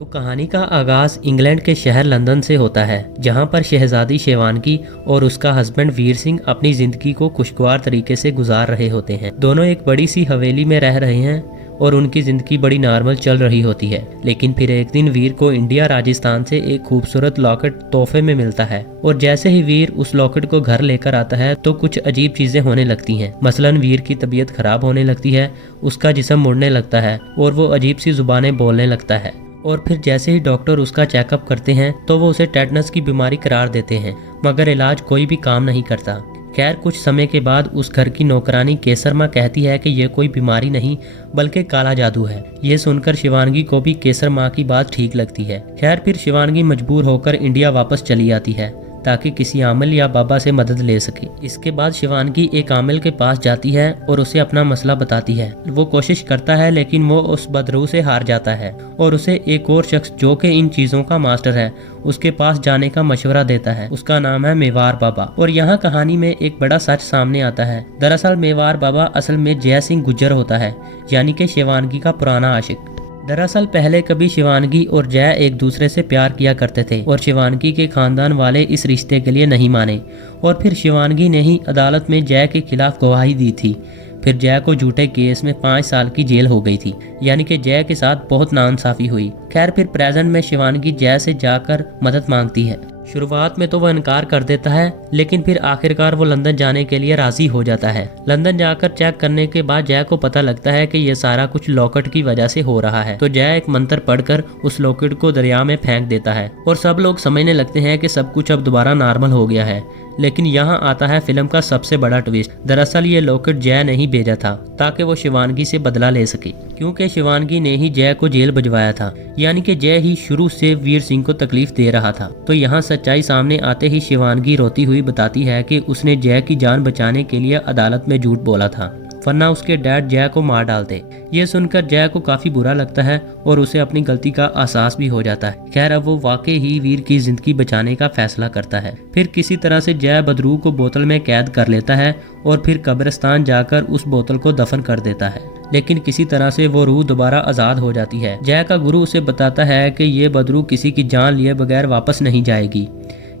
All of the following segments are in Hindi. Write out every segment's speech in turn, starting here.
तो कहानी का आगाज इंग्लैंड के शहर लंदन से होता है, जहां पर शहजादी शेवानगी और उसका हस्बैंड वीर सिंह अपनी जिंदगी को खुशगवार तरीके से गुजार रहे होते हैं। दोनों एक बड़ी सी हवेली में रह रहे हैं और उनकी जिंदगी बड़ी नॉर्मल चल रही होती है। लेकिन फिर एक दिन वीर को इंडिया राजस्थान से एक खूबसूरत लॉकेट तोहफे में मिलता है और जैसे ही वीर उस लॉकेट को घर लेकर आता है तो कुछ अजीब चीजें होने लगती हैं। मसलन वीर की तबीयत खराब होने लगती है, उसका जिस्म मुड़ने लगता है और वो अजीब सी जुबानें बोलने लगता है। और फिर जैसे ही डॉक्टर उसका चेकअप करते हैं तो वो उसे टेटनस की बीमारी करार देते हैं, मगर इलाज कोई भी काम नहीं करता। खैर कुछ समय के बाद उस घर की नौकरानी केसर माँ कहती है कि यह कोई बीमारी नहीं बल्कि काला जादू है। ये सुनकर शिवानगी को भी केसर माँ की बात ठीक लगती है। खैर फिर शिवानगी मजबूर होकर इंडिया वापस चली आती है ताकि किसी आमिल या बाबा से मदद ले सके। इसके बाद शिवानगी एक आमिल के पास जाती है और उसे अपना मसला बताती है। वो कोशिश करता है लेकिन वो उस बदरू से हार जाता है और उसे एक और शख्स जो कि इन चीजों का मास्टर है उसके पास जाने का मशवरा देता है। उसका नाम है मेवार बाबा। और यहाँ कहानी में एक बड़ा सच सामने आता है। दरअसल मेवार बाबा असल में जय सिंह गुज्जर होता है, यानी कि शिवानगी का पुराना आशिक। दरअसल पहले कभी शिवानगी और जय एक दूसरे से प्यार किया करते थे और शिवानगी के खानदान वाले इस रिश्ते के लिए नहीं माने और फिर शिवानगी ने ही अदालत में जय के खिलाफ गवाही दी थी। फिर जय को झूठे केस में 5 साल की जेल हो गई थी, यानी कि जय के साथ बहुत नाइंसाफी हुई। खैर फिर प्रेजेंट में शिवानगी जय से जाकर मदद मांगती है। शुरुआत में तो वह इनकार कर देता है, लेकिन फिर आखिरकार वो लंदन जाने के लिए राजी हो जाता है। लंदन जाकर चेक करने के बाद जय को पता लगता है कि ये सारा कुछ लॉकेट की वजह से हो रहा है। तो जय एक मंत्र पढ़कर उस लॉकेट को दरिया में फेंक देता है और सब लोग समझने लगते हैं कि सब कुछ अब दोबारा नॉर्मल हो गया है। लेकिन यहाँ आता है फिल्म का सबसे बड़ा ट्विस्ट। दरअसल ये लॉकेट जय ने ही भेजा था ताकि वो शिवानगी से बदला ले सके, क्योंकि शिवानगी ने ही जय को जेल भिजवाया था, यानी कि जय ही शुरू से वीर सिंह को तकलीफ दे रहा था। तो यहाँ सच्चाई सामने आते ही शिवानगी रोती हुई बताती है कि उसने जय की जान बचाने के लिए अदालत में झूठ बोला था, वरना उसके डैड जय को मार डालते। ये सुनकर जय को काफी बुरा लगता है और उसे अपनी गलती का एहसास भी हो जाता है। खैर अब वो वाकई ही वीर की जिंदगी बचाने का फैसला करता है। फिर किसी तरह से जय बदरू को बोतल में कैद कर लेता है और फिर कब्रिस्तान जाकर उस बोतल को दफन कर देता है। लेकिन किसी तरह से वो रूह दोबारा आजाद हो जाती है। जय का गुरु उसे बताता है कि ये बदरू किसी की जान लिए बगैर वापस नहीं जाएगी।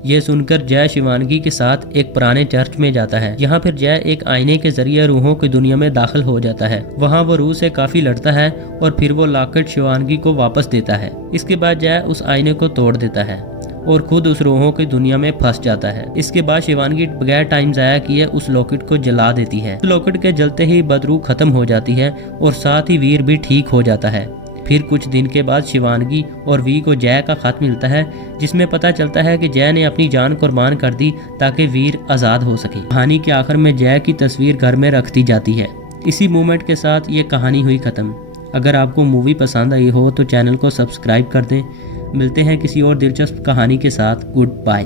ये सुनकर जय शिवानगी के साथ एक पुराने चर्च में जाता है। यहाँ फिर जय एक आईने के जरिए रूहों की दुनिया में दाखिल हो जाता है। वहाँ वो रूह से काफी लड़ता है और फिर वो लॉकेट शिवानगी को वापस देता है। इसके बाद जय उस आईने को तोड़ देता है और खुद उस रूहों की दुनिया में फंस जाता है। इसके बाद शिवानगी बगैर टाइम जाया किए उस लॉकेट को जला देती है। उस लॉकेट के जलते ही बदरू खत्म हो जाती है और साथ ही वीर भी ठीक हो जाता है। फिर कुछ दिन के बाद शिवानगी और वी को जय का खत मिलता है, जिसमें पता चलता है कि जय ने अपनी जान कुर्बान कर दी ताकि वीर आज़ाद हो सके। कहानी के आखिर में जय की तस्वीर घर में रख दी जाती है। इसी मोमेंट के साथ ये कहानी हुई खत्म। अगर आपको मूवी पसंद आई हो तो चैनल को सब्सक्राइब कर दें। मिलते हैं किसी और दिलचस्प कहानी के साथ। Good bye.